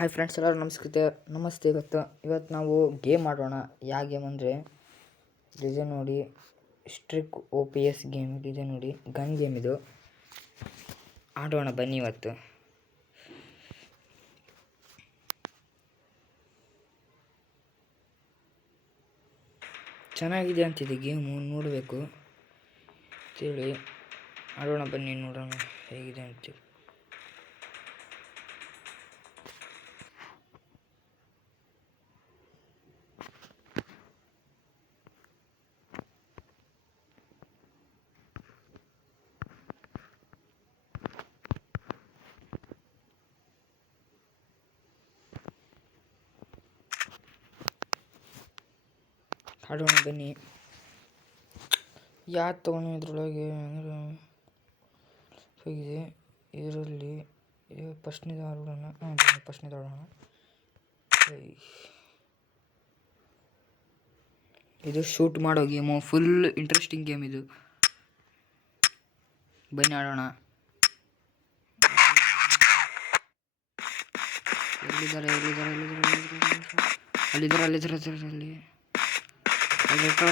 Hi friends, ಎಲ್ಲರೂ ನಮಸ್ತೆ. ಇವತ್ತು ನಾವು ಗೇಮ್ ಆಡೋಣ. ಯಾವ ಗೇಮ್ ಅಂದರೆ ಇದೆ ನೋಡಿ, ಸ್ಟ್ರಿಕ್ OPS ಗೇಮ್ ಇದೆ ನೋಡಿ, ಗನ್ ಗೇಮ್ ಇದು. ಆಡೋಣ ಬನ್ನಿ. ಇವತ್ತು ಚೆನ್ನಾಗಿದೆ ಅಂತಿದೆ ಗೇಮು, ನೋಡಬೇಕು ಅಂತೇಳಿ ಆಡೋಣ ಬನ್ನಿ, ನೋಡೋಣ ಹೇಗಿದೆ ಅಂತೇಳಿ. ಆಡೋಣ ಬನ್ನಿ. ಯಾವ್ದು ತೊಗೊಂಡು ಇದ್ರೊಳಗೆ ಹೋಗಿದೆ ಇದರಲ್ಲಿ ಫಸ್ಟ್ನೇದು ಆಡೋಣ. ಫಸ್ಟ್ನೇದು ಆಡೋಣ. ಇದು ಶೂಟ್ ಮಾಡೋ ಗೇಮು, ಫುಲ್ ಇಂಟ್ರೆಸ್ಟಿಂಗ್ ಗೇಮ್ ಇದು. ಬನ್ನಿ ಆಡೋಣ. ಎಲ್ಲಿದ್ದಾರೆ ಅಲ್ಲಿ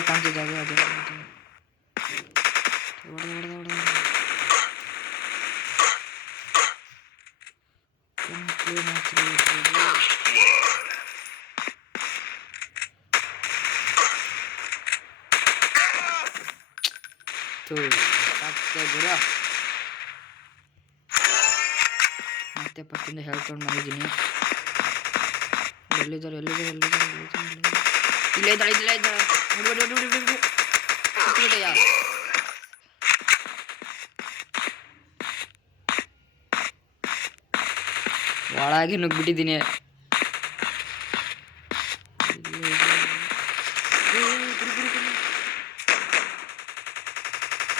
ಕಾಣ್ತಿದ್ದೆ. ಅದು ಮತ್ತೆ ಪಟ್ಟಿಂದ ಹೇಳ್ಕೊಂಡು ಬಂದಿದ್ದೀನಿ. ಎಲ್ಲಿದ್ದಾರೆ ಇಲ್ಲೇ ಇದ್ದಾಳೆ. ಒಳಗೆ ನುಗ್ಬಿಟ್ಟಿದ್ದೀನಿ.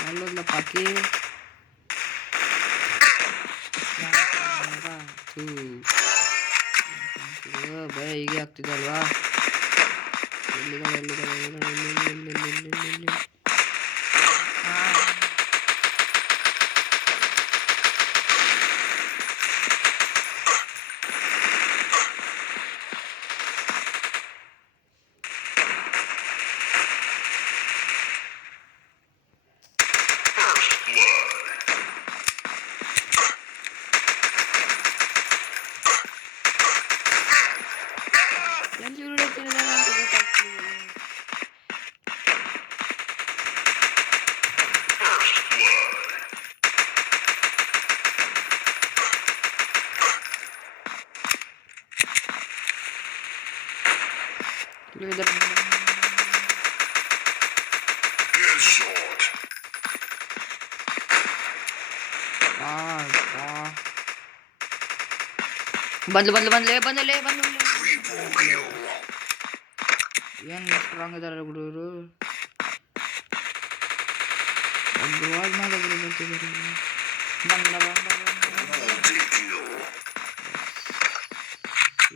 ಅಲ್ಲೋದ್ಲ ಪಾಕಿ. ಭಯ ಹೀಗೆ ಆಗ್ತಿದೆ ಅಲ್ವಾ? ಬಂದಲೇ ಏನು ಸ್ಟ್ರಾಂಗ್ ಇದಾರೆ ಹುಡುಗರು.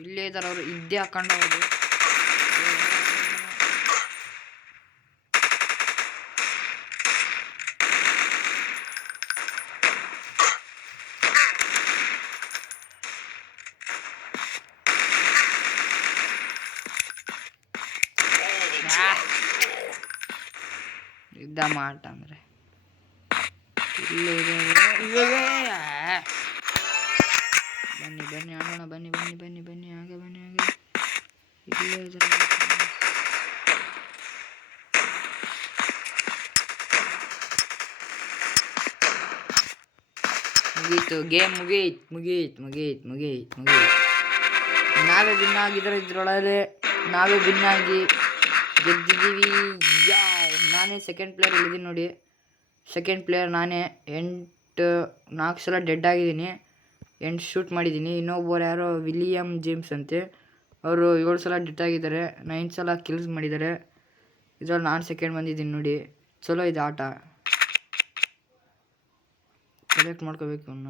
ಇಲ್ಲೇ ಇದಾರೆ ಅವರು, ಇದ್ದೇ ಹಾಕೊಂಡವ್ರು. ಇದ್ದ ಮಾಟ ಅಂದರೆ ಬನ್ನಿ ಆಡೋಣ. ಬನ್ನಿ ಹಾಗೆ ಇಲ್ಲೇ ಮುಗೀತು ಗೇಮ್, ಮುಗೀತು. ನಾವೇ ವಿನ್ ಆಗಿದ್ರೆ ಇದ್ರೊಳಗೆ, ನಾವೇ ವಿನ್ ಆಗಿ ಗೆದ್ದಿದ್ದೀವಿ. ನಾನೇ ಸೆಕೆಂಡ್ ಪ್ಲೇಯರ್ ಇಲ್ಲಿದ್ದೀನಿ ನೋಡಿ. ಸೆಕೆಂಡ್ ಪ್ಲೇಯರ್ ನಾನೇ. 4 ಸಲ ಡೆಡ್ ಆಗಿದ್ದೀನಿ, 8 ಶೂಟ್ ಮಾಡಿದ್ದೀನಿ. ಇನ್ನೊಬ್ಬರು ಯಾರೋ ವಿಲಿಯಂ ಜೇಮ್ಸ್ ಅಂತೆ, ಅವರು 7 ಸಲ ಡೆಡ್ ಆಗಿದ್ದಾರೆ, 9 ಸಲ ಕಿಲ್ಸ್ ಮಾಡಿದ್ದಾರೆ. ಇದರಲ್ಲಿ ನಾನು ಸೆಕೆಂಡ್ ಬಂದಿದ್ದೀನಿ ನೋಡಿ. ಚಲೋ ಇದೆ ಆಟ, ಸೆಲೆಕ್ಟ್ ಮಾಡ್ಕೋಬೇಕು ಅವನ್ನ.